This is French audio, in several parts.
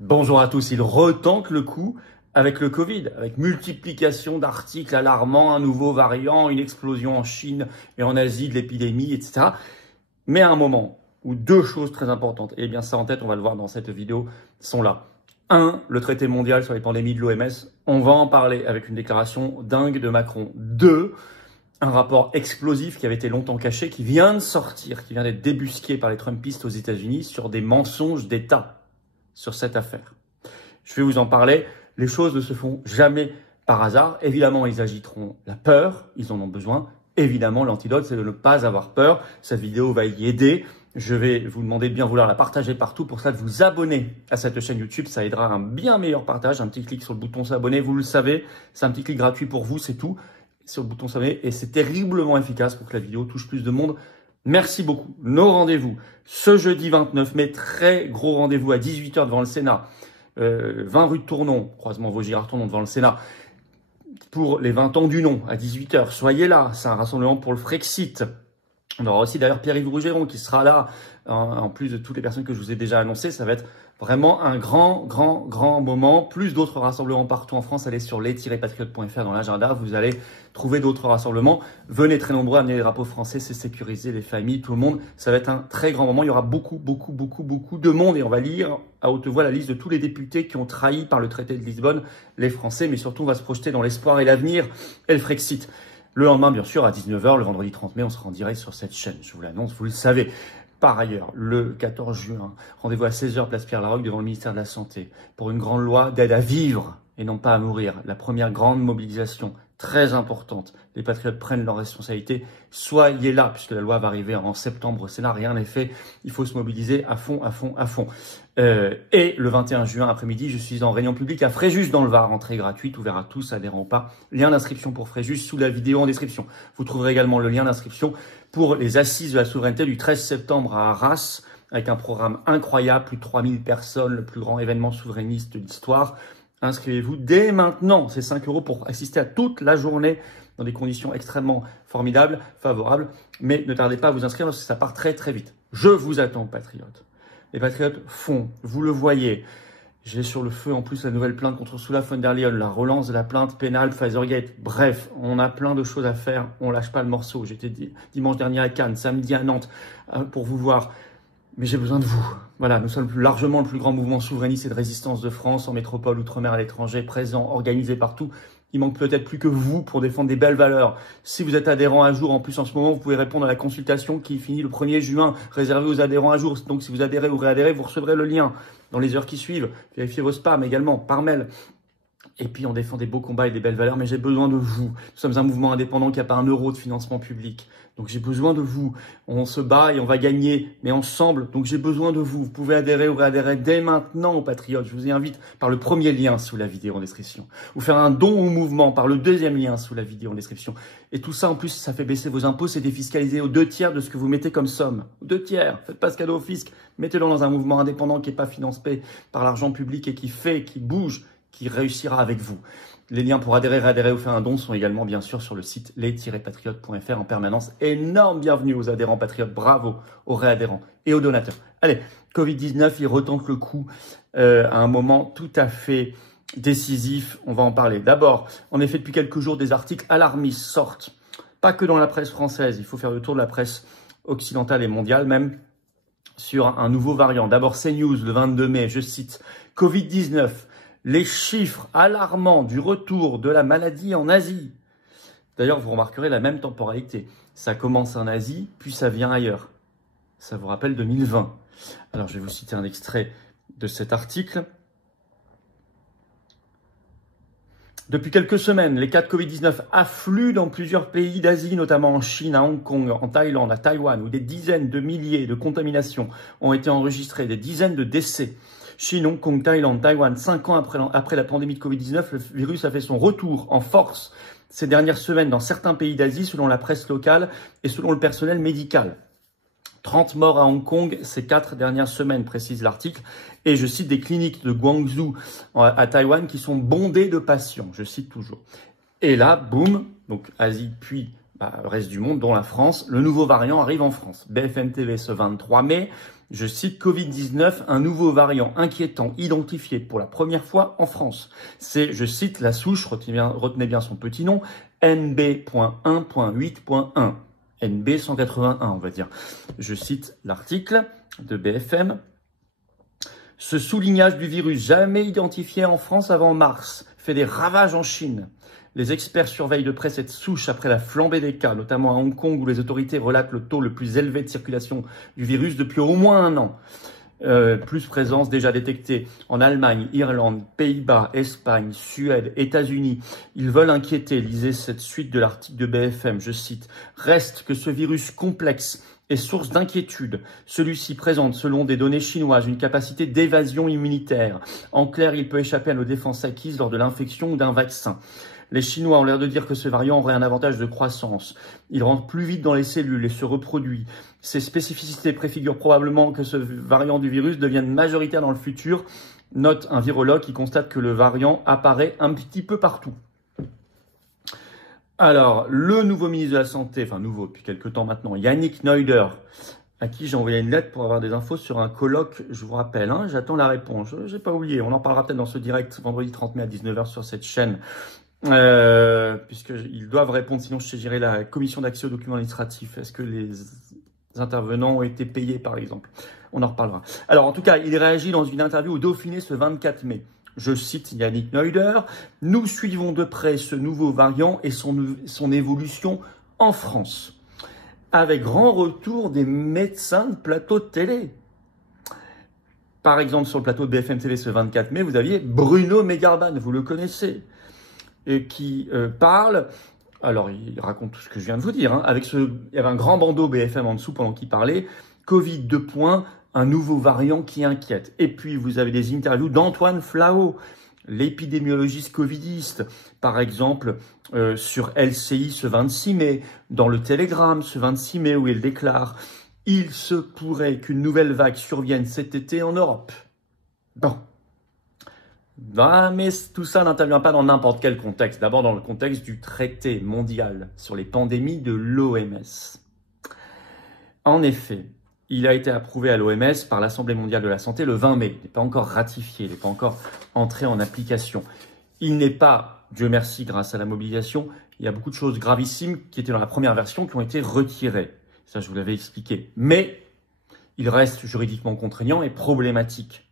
Bonjour à tous, il retente le coup avec le Covid, avec multiplication d'articles alarmants, un nouveau variant, une explosion en Chine et en Asie de l'épidémie, etc. Mais à un moment où deux choses très importantes, et bien ça en tête, on va le voir dans cette vidéo, sont là. Un, le traité mondial sur les pandémies de l'OMS, on va en parler avec une déclaration dingue de Macron. Deux, un rapport explosif qui avait été longtemps caché, qui vient de sortir, qui vient d'être débusqué par les Trumpistes aux États-Unis sur des mensonges d'État sur cette affaire. Je vais vous en parler. Les choses ne se font jamais par hasard. Évidemment, ils agiteront la peur. Ils en ont besoin. Évidemment, l'antidote, c'est de ne pas avoir peur. Cette vidéo va y aider. Je vais vous demander de bien vouloir la partager partout. Pour ça, de vous abonner à cette chaîne YouTube. Ça aidera à un bien meilleur partage. Un petit clic sur le bouton s'abonner. Vous le savez, c'est un petit clic gratuit pour vous. C'est tout. Sur le bouton s'abonner. Et c'est terriblement efficace pour que la vidéo touche plus de monde. Merci beaucoup. Nos rendez-vous ce jeudi 29 mai, très gros rendez-vous à 18 h devant le Sénat, 20 rue de Tournon, croisement Vaugirard-Tournon devant le Sénat, pour les 20 ans du non à 18 h. Soyez là, c'est un rassemblement pour le Frexit. On aura aussi d'ailleurs Pierre-Yves Rougeron qui sera là, en plus de toutes les personnes que je vous ai déjà annoncées. Ça va être vraiment un grand moment. Plus d'autres rassemblements partout en France. Allez sur les-patriotes.fr dans l'agenda. Vous allez trouver d'autres rassemblements. Venez très nombreux, amener les drapeaux français, c'est sécuriser les familles, tout le monde. Ça va être un très grand moment. Il y aura beaucoup de monde et on va lire à haute voix la liste de tous les députés qui ont trahi par le traité de Lisbonne les Français. Mais surtout, on va se projeter dans l'espoir et l'avenir et le Frexit. Le lendemain, bien sûr, à 19 h, le vendredi 30 mai, on sera en direct sur cette chaîne. Je vous l'annonce, vous le savez. Par ailleurs, le 14 juin, rendez-vous à 16 h, place Pierre-Laroque, devant le ministère de la Santé, pour une grande loi d'aide à vivre et non pas à mourir. La première grande mobilisation, très importante. Les patriotes prennent leurs responsabilités. Soyez là, puisque la loi va arriver en septembre au Sénat. Rien n'est fait. Il faut se mobiliser à fond. Et le 21 juin après-midi, je suis en réunion publique à Fréjus dans le Var. Entrée gratuite, ouvert à tous, adhérents ou pas. Lien d'inscription pour Fréjus sous la vidéo en description. Vous trouverez également le lien d'inscription pour les assises de la souveraineté du 13 septembre à Arras, avec un programme incroyable, plus de 3000 personnes, le plus grand événement souverainiste de l'histoire. Inscrivez-vous dès maintenant, c'est 5 € pour assister à toute la journée dans des conditions extrêmement formidables, favorables. Mais ne tardez pas à vous inscrire parce que ça part très vite. Je vous attends, patriotes. Les patriotes font, vous le voyez. J'ai sur le feu en plus la nouvelle plainte contre Ursula von der Leyen, la relance de la plainte pénale Pfizergate. Bref, on a plein de choses à faire, on lâche pas le morceau. J'étais dimanche dernier à Cannes, samedi à Nantes pour vous voir. Mais j'ai besoin de vous. Voilà, nous sommes largement le plus grand mouvement souverainiste et de résistance de France, en métropole, outre-mer, à l'étranger, présent, organisé partout. Il manque peut-être plus que vous pour défendre des belles valeurs. Si vous êtes adhérent à jour, en plus en ce moment, vous pouvez répondre à la consultation qui finit le 1er juin, réservée aux adhérents à jour. Donc si vous adhérez ou réadhérez, vous recevrez le lien dans les heures qui suivent. Vérifiez vos spams également, par mail. Et puis on défend des beaux combats et des belles valeurs, mais j'ai besoin de vous. Nous sommes un mouvement indépendant qui n'a pas un euro de financement public. Donc j'ai besoin de vous. On se bat et on va gagner, mais ensemble. Donc j'ai besoin de vous. Vous pouvez adhérer ou réadhérer dès maintenant aux Patriotes. Je vous y invite par le premier lien sous la vidéo en description. Ou faire un don au mouvement par le deuxième lien sous la vidéo en description. Et tout ça, en plus, ça fait baisser vos impôts. C'est défiscalisé aux 2 tiers de ce que vous mettez comme somme. 2 tiers. Faites pas ce cadeau au fisc. Mettez-le dans un mouvement indépendant qui n'est pas financé par l'argent public et qui fait, qui bouge, qui réussira avec vous. Les liens pour adhérer, réadhérer ou faire un don sont également bien sûr sur le site les-patriotes.fr en permanence. Énorme bienvenue aux adhérents patriotes, bravo aux réadhérents et aux donateurs. Allez, Covid-19, il retente le coup à un moment tout à fait décisif. On va en parler. D'abord, en effet, depuis quelques jours, des articles alarmistes sortent. Pas que dans la presse française, il faut faire le tour de la presse occidentale et mondiale même, sur un nouveau variant. D'abord, CNews, le 22 mai, je cite, Covid-19. Les chiffres alarmants du retour de la maladie en Asie. D'ailleurs, vous remarquerez la même temporalité. Ça commence en Asie, puis ça vient ailleurs. Ça vous rappelle 2020. Alors, je vais vous citer un extrait de cet article. Depuis quelques semaines, les cas de Covid-19 affluent dans plusieurs pays d'Asie, notamment en Chine, à Hong Kong, en Thaïlande, à Taïwan, où des dizaines de milliers de contaminations ont été enregistrées, des dizaines de décès. Chine, Hong Kong, Thaïlande, Taïwan, 5 ans après la pandémie de Covid-19, le virus a fait son retour en force ces dernières semaines dans certains pays d'Asie, selon la presse locale et selon le personnel médical. 30 morts à Hong Kong ces 4 dernières semaines, précise l'article. Et je cite des cliniques de Guangzhou à Taïwan qui sont bondées de patients. Je cite toujours. Et là, boum, donc Asie puis le reste du monde, dont la France, le nouveau variant arrive en France. BFM TV ce 23 mai. Je cite Covid-19, un nouveau variant inquiétant identifié pour la première fois en France. C'est, je cite, la souche, retenez bien son petit nom, NB.1.8.1. NB 181, on va dire. Je cite l'article de BFM. Ce soulignage du virus jamais identifié en France avant mars fait des ravages en Chine. Les experts surveillent de près cette souche après la flambée des cas, notamment à Hong Kong où les autorités relatent le taux le plus élevé de circulation du virus depuis au moins un an. Plus présence déjà détectée en Allemagne, Irlande, Pays-Bas, Espagne, Suède, États-Unis. Ils veulent inquiéter, lisez cette suite de l'article de BFM, je cite, « Reste que ce virus complexe est source d'inquiétude. Celui-ci présente, selon des données chinoises, une capacité d'évasion immunitaire. En clair, il peut échapper à nos défenses acquises lors de l'infection ou d'un vaccin. Les Chinois ont l'air de dire que ce variant aurait un avantage de croissance. Il rentre plus vite dans les cellules et se reproduit. Ces spécificités préfigurent probablement que ce variant du virus devienne majoritaire dans le futur. Note un virologue qui constate que le variant apparaît un petit peu partout. » Alors, le nouveau ministre de la Santé, enfin nouveau depuis quelques temps maintenant, Yannick Neuder, à qui j'ai envoyé une lettre pour avoir des infos sur un colloque, je vous rappelle, hein, j'attends la réponse, j'ai pas oublié, on en parlera peut-être dans ce direct vendredi 30 mai à 19 h sur cette chaîne. Puisqu'ils doivent répondre, sinon je saisirai la commission d'accès aux documents administratifs. Est-ce que les intervenants ont été payés, par exemple? On en reparlera. Alors, en tout cas, il réagit dans une interview au Dauphiné ce 24 mai. Je cite Yannick Neuder, « Nous suivons de près ce nouveau variant et son évolution en France, avec grand retour des médecins de plateau de télé. » Par exemple, sur le plateau de BFM TV ce 24 mai, vous aviez Bruno Megarban, vous le connaissez, qui parle, alors il raconte tout ce que je viens de vous dire, hein, il y avait un grand bandeau BFM en dessous pendant qu'il parlait, Covid 2 points, un nouveau variant qui inquiète. Et puis vous avez des interviews d'Antoine Flahault, l'épidémiologiste covidiste, par exemple sur LCI ce 26 mai, dans le Télégramme ce 26 mai où il déclare « Il se pourrait qu'une nouvelle vague survienne cet été en Europe ». Bon. Ben, mais tout ça n'intervient pas dans n'importe quel contexte. D'abord dans le contexte du traité mondial sur les pandémies de l'OMS. En effet, il a été approuvé à l'OMS par l'Assemblée mondiale de la santé le 20 mai. Il n'est pas encore ratifié, il n'est pas encore entré en application. Il n'est pas, Dieu merci, grâce à la mobilisation, il y a beaucoup de choses gravissimes qui étaient dans la première version qui ont été retirées. Ça, je vous l'avais expliqué. Mais il reste juridiquement contraignant et problématique.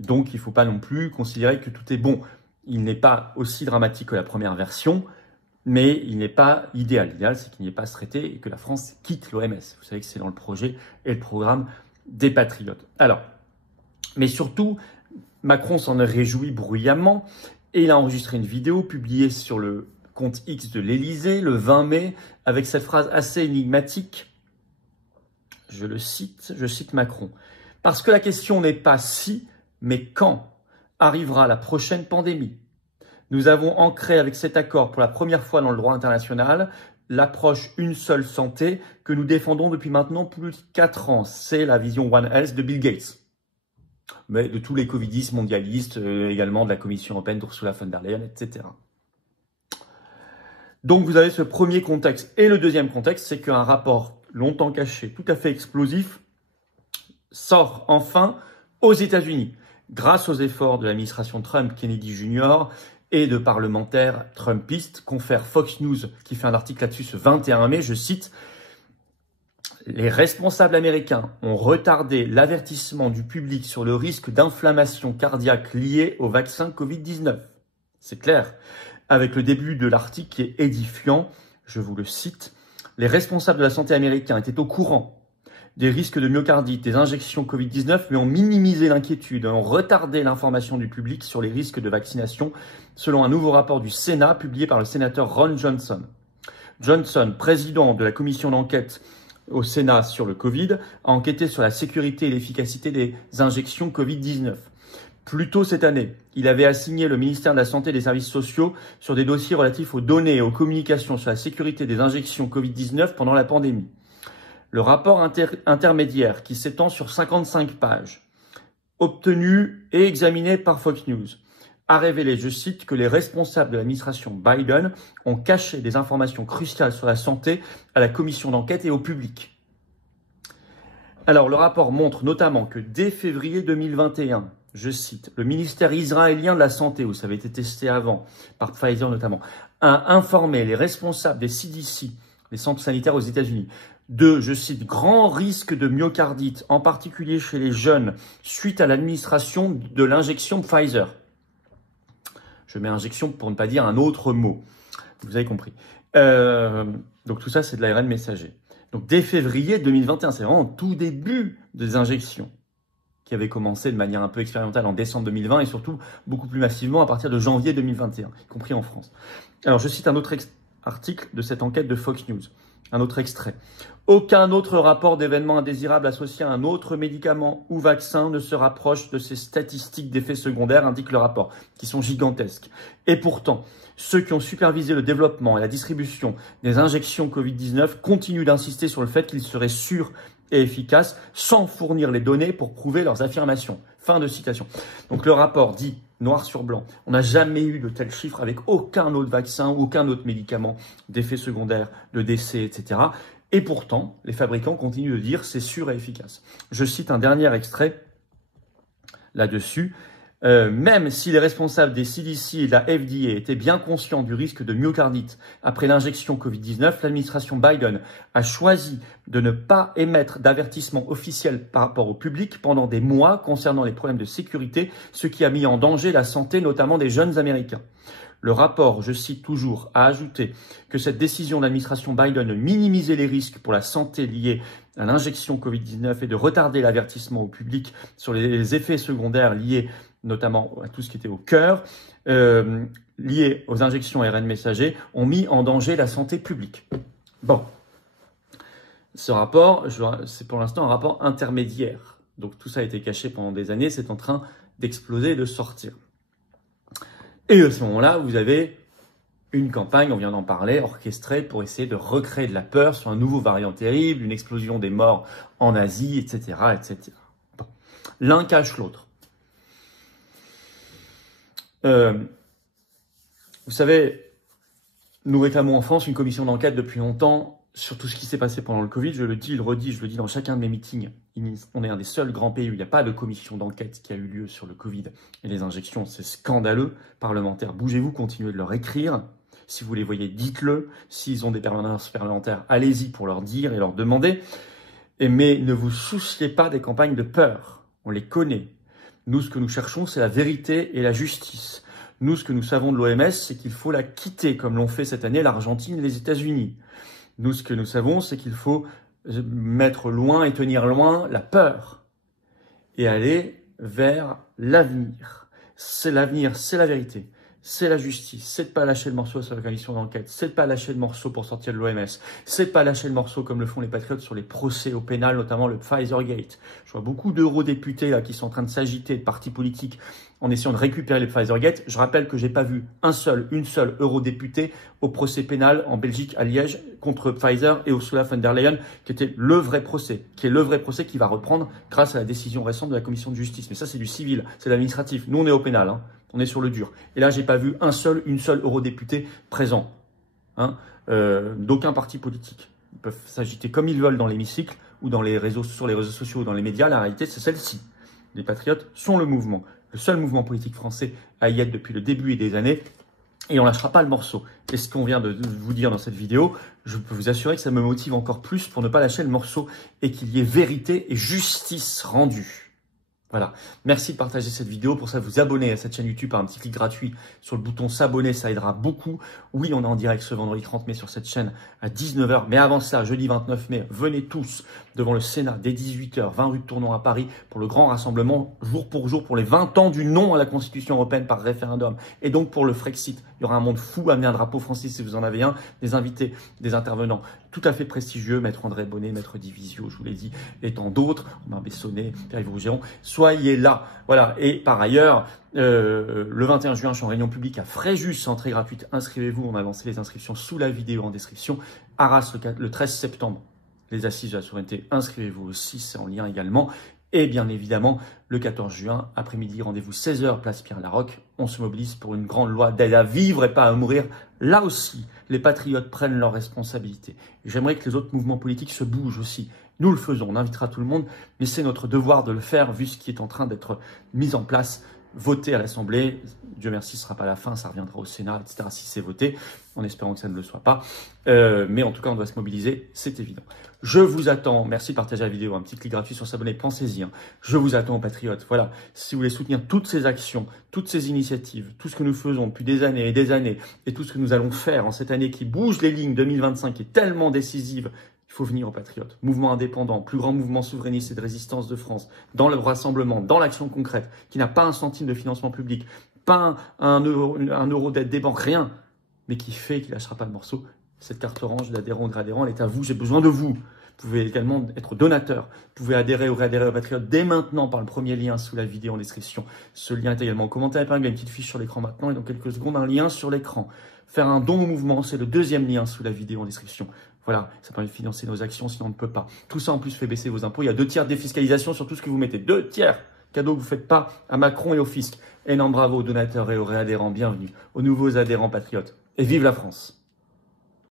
Donc, il ne faut pas non plus considérer que tout est bon. Il n'est pas aussi dramatique que la première version, mais il n'est pas idéal. L'idéal, c'est qu'il n'y ait pas ce traité et que la France quitte l'OMS. Vous savez que c'est dans le projet et le programme des Patriotes. Alors, mais surtout, Macron s'en est réjoui bruyamment et il a enregistré une vidéo publiée sur le compte X de l'Élysée le 20 mai avec cette phrase assez énigmatique. Je cite Macron. « Parce que la question n'est pas si, mais quand arrivera la prochaine pandémie? Nous avons ancré avec cet accord pour la première fois dans le droit international l'approche une seule santé que nous défendons depuis maintenant plus de 4 ans. C'est la vision One Health de Bill Gates. Mais de tous les covidistes mondialistes, également de la Commission européenne d'Ursula von der Leyen, etc. Donc vous avez ce premier contexte. Et le deuxième contexte, c'est qu'un rapport longtemps caché, tout à fait explosif, sort enfin aux États-Unis. Grâce aux efforts de l'administration Trump, Kennedy Jr. et de parlementaires trumpistes, confère Fox News qui fait un article là-dessus ce 21 mai, je cite, « Les responsables américains ont retardé l'avertissement du public sur le risque d'inflammation cardiaque liée au vaccin Covid-19. » C'est clair. Avec le début de l'article qui est édifiant, je vous le cite, « Les responsables de la santé américains étaient au courant des risques de myocardite, des injections Covid-19, mais ont minimisé l'inquiétude, ont retardé l'information du public sur les risques de vaccination, selon un nouveau rapport du Sénat publié par le sénateur Ron Johnson. Johnson, président de la commission d'enquête au Sénat sur le Covid, a enquêté sur la sécurité et l'efficacité des injections Covid-19. Plus tôt cette année, il avait assigné le ministère de la Santé et des Services sociaux sur des dossiers relatifs aux données et aux communications sur la sécurité des injections Covid-19 pendant la pandémie. Le rapport intermédiaire, qui s'étend sur 55 pages, obtenu et examiné par Fox News, a révélé, je cite, que les responsables de l'administration Biden ont caché des informations cruciales sur la santé à la commission d'enquête et au public. Alors, le rapport montre notamment que dès février 2021, je cite, le ministère israélien de la Santé, où ça avait été testé avant, par Pfizer notamment, a informé les responsables des CDC, les centres sanitaires aux États-Unis, de, je cite, grands risques de myocardite, en particulier chez les jeunes, suite à l'administration de l'injection Pfizer. Je mets injection pour ne pas dire un autre mot. Vous avez compris. Donc tout ça, c'est de l'ARN messager. Donc dès février 2021, c'est vraiment au tout début des injections qui avaient commencé de manière un peu expérimentale en décembre 2020 et surtout beaucoup plus massivement à partir de janvier 2021, y compris en France. Alors je cite un autre article de cette enquête de Fox News, un autre extrait. Aucun autre rapport d'événements indésirables associés à un autre médicament ou vaccin ne se rapproche de ces statistiques d'effets secondaires, indique le rapport, qui sont gigantesques. Et pourtant, ceux qui ont supervisé le développement et la distribution des injections Covid-19 continuent d'insister sur le fait qu'ils seraient sûrs et efficaces sans fournir les données pour prouver leurs affirmations. Fin de citation. Donc le rapport dit, noir sur blanc, on n'a jamais eu de tels chiffres avec aucun autre vaccin, aucun autre médicament, d'effets secondaires, de décès, etc. Et pourtant, les fabricants continuent de dire c'est sûr et efficace. Je cite un dernier extrait là-dessus. Même si les responsables des CDC et de la FDA étaient bien conscients du risque de myocardite après l'injection Covid-19, l'administration Biden a choisi de ne pas émettre d'avertissement officiel par rapport au public pendant des mois concernant les problèmes de sécurité, ce qui a mis en danger la santé notamment des jeunes Américains. Le rapport, je cite toujours, a ajouté que cette décision de l'administration Biden de minimiser les risques pour la santé liés à l'injection Covid-19 et de retarder l'avertissement au public sur les effets secondaires liés notamment à tout ce qui était au cœur, liés aux injections ARN messager, ont mis en danger la santé publique. Bon, ce rapport, c'est pour l'instant un rapport intermédiaire. Donc tout ça a été caché pendant des années, c'est en train d'exploser et de sortir. Et à ce moment-là, vous avez une campagne, on vient d'en parler, orchestrée pour essayer de recréer de la peur sur un nouveau variant terrible, une explosion des morts en Asie, etc. etc. Bon. L'un cache l'autre. Vous savez, nous réclamons en France une commission d'enquête depuis longtemps sur tout ce qui s'est passé pendant le Covid. Je le dis, je le dis dans chacun de mes meetings. On est un des seuls grands pays où il n'y a pas de commission d'enquête qui a eu lieu sur le Covid et les injections. C'est scandaleux. Parlementaires, bougez-vous, continuez de leur écrire. Si vous les voyez, dites-le. S'ils ont des permanences parlementaires, allez-y pour leur dire et leur demander. Mais ne vous souciez pas des campagnes de peur. On les connaît. Nous, ce que nous cherchons, c'est la vérité et la justice. Nous, ce que nous savons de l'OMS, c'est qu'il faut la quitter, comme l'ont fait cette année l'Argentine et les États-Unis. Nous, ce que nous savons, c'est qu'il faut mettre loin et tenir loin la peur et aller vers l'avenir. C'est l'avenir, c'est la vérité, c'est la justice, c'est de pas lâcher le morceau sur la commission d'enquête, c'est de pas lâcher le morceau pour sortir de l'OMS, c'est de pas lâcher le morceau comme le font les patriotes sur les procès au pénal, notamment le Pfizergate. Je vois beaucoup d'eurodéputés là qui sont en train de s'agiter, de partis politiques, en essayant de récupérer le Pfizergate. Je rappelle que j'ai pas vu une seule eurodéputée au procès pénal en Belgique à Liège contre Pfizer et Ursula von der Leyen, qui était le vrai procès, qui va reprendre grâce à la décision récente de la commission de justice. Mais ça, c'est du civil, c'est l'administratif. Nous, on est au pénal, hein. On est sur le dur. Et là, j'ai pas vu une seule eurodéputée présent, hein, d'aucun parti politique. Ils peuvent s'agiter comme ils veulent dans l'hémicycle ou sur les réseaux sociaux ou dans les médias. La réalité, c'est celle-ci. Les patriotes sont le mouvement. Le seul mouvement politique français à y être depuis le début et des années, et on lâchera pas le morceau. Et ce qu'on vient de vous dire dans cette vidéo, je peux vous assurer que ça me motive encore plus pour ne pas lâcher le morceau et qu'il y ait vérité et justice rendue. Voilà, merci de partager cette vidéo. Pour ça, vous abonner à cette chaîne YouTube par un petit clic gratuit sur le bouton s'abonner, ça aidera beaucoup. Oui, on est en direct ce vendredi 30 mai sur cette chaîne à 19 h. Mais avant ça, jeudi 29 mai, venez tous devant le Sénat dès 18 h, 20 rue de Tournon à Paris, pour le grand rassemblement jour pour les 20 ans du non à la Constitution européenne par référendum. Et donc pour le Frexit, il y aura un monde fou, amener un drapeau français si vous en avez un, des invités, des intervenants tout à fait prestigieux, Maître André Bonnet, Maître Divisio, je vous l'ai dit, et tant d'autres, Romain Bessonnet, Pierre-Yves Rougeron, soyez là. Voilà. Et par ailleurs, le 21 juin, je suis en réunion publique à Fréjus, entrée gratuite, inscrivez-vous, on a lancé les inscriptions sous la vidéo en description. Arras le 13 septembre, les assises de la souveraineté, inscrivez-vous aussi, c'est en lien également. Et bien évidemment, le 14 juin, après-midi, rendez-vous 16 h, place Pierre-Laroque. On se mobilise pour une grande loi d'aide à vivre et pas à mourir. Là aussi, les patriotes prennent leurs responsabilités. J'aimerais que les autres mouvements politiques se bougent aussi Nous le faisons, on invitera tout le monde, mais c'est notre devoir de le faire vu ce qui est en train d'être mis en place, voté à l'Assemblée. Dieu merci, ce ne sera pas la fin, ça reviendra au Sénat, etc. si c'est voté, en espérant que ça ne le soit pas. Mais en tout cas, on doit se mobiliser, c'est évident. Je vous attends, merci de partager la vidéo, un petit clic gratuit sur s'abonner, pensez-y. Hein. Je vous attends, patriotes. Voilà, si vous voulez soutenir toutes ces actions, toutes ces initiatives, tout ce que nous faisons depuis des années, et tout ce que nous allons faire en cette année qui bouge les lignes 2025, qui est tellement décisive, il faut venir aux patriotes. Mouvement indépendant, plus grand mouvement souverainiste et de résistance de France, dans le rassemblement, dans l'action concrète, qui n'a pas un centime de financement public, pas un euro d'aide des banques, rien, mais qui fait qu'il ne lâchera pas le morceau. Cette carte orange d'adhérent ou de réadhérent, elle est à vous, j'ai besoin de vous. Vous pouvez également être donateur. Vous pouvez adhérer ou réadhérer aux patriotes dès maintenant par le premier lien sous la vidéo en description. Ce lien est également en commentaire épinglé, une petite fiche sur l'écran maintenant et dans quelques secondes un lien sur l'écran. Faire un don au mouvement, c'est le deuxième lien sous la vidéo en description. Voilà, ça permet de financer nos actions, sinon on ne peut pas. Tout ça en plus fait baisser vos impôts. Il y a 2 tiers de défiscalisation sur tout ce que vous mettez. 2 tiers cadeau que vous ne faites pas à Macron et au fisc. Énorme bravo aux donateurs et aux réadhérents. Bienvenue aux nouveaux adhérents patriotes. Et vive la France!